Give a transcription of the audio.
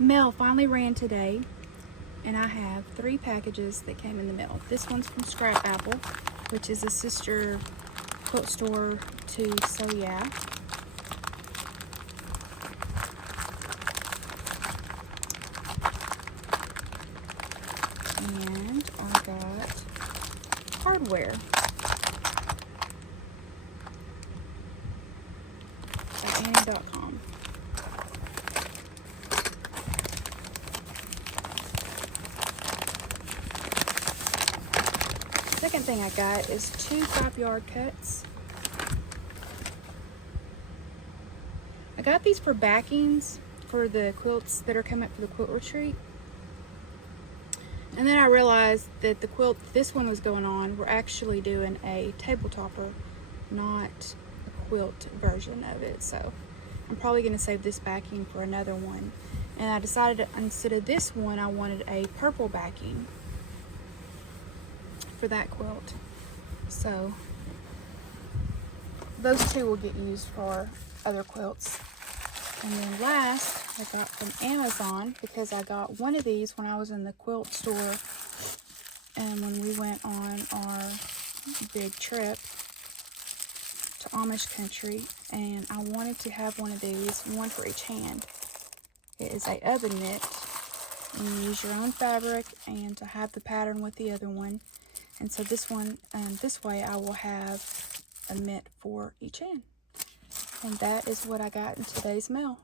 Mail finally ran today, and I have 3 packages that came in the mail. This one's from Scrap Apple, which is a sister quilt store to So Yeah. And I got hardware by Annie.com. Second thing I got is 2 5-yard cuts. I got these for backings for the quilts that are coming up for the quilt retreat. And then I realized that the quilt this one was going on, we're actually doing a table topper, not a quilt version of it. So I'm probably going to save this backing for another one. And I decided instead of this one, I wanted a purple backing for that quilt. So those 2 will get used for other quilts. And then last, I got from Amazon, because I got one of these when I was in the quilt store and when we went on our big trip to Amish country, and I wanted to have one of these, one for each hand. It is a oven knit, and you use your own fabric and to have the pattern with the other one. And so this one, this way I will have a mitt for each hand. And that is what I got in today's mail.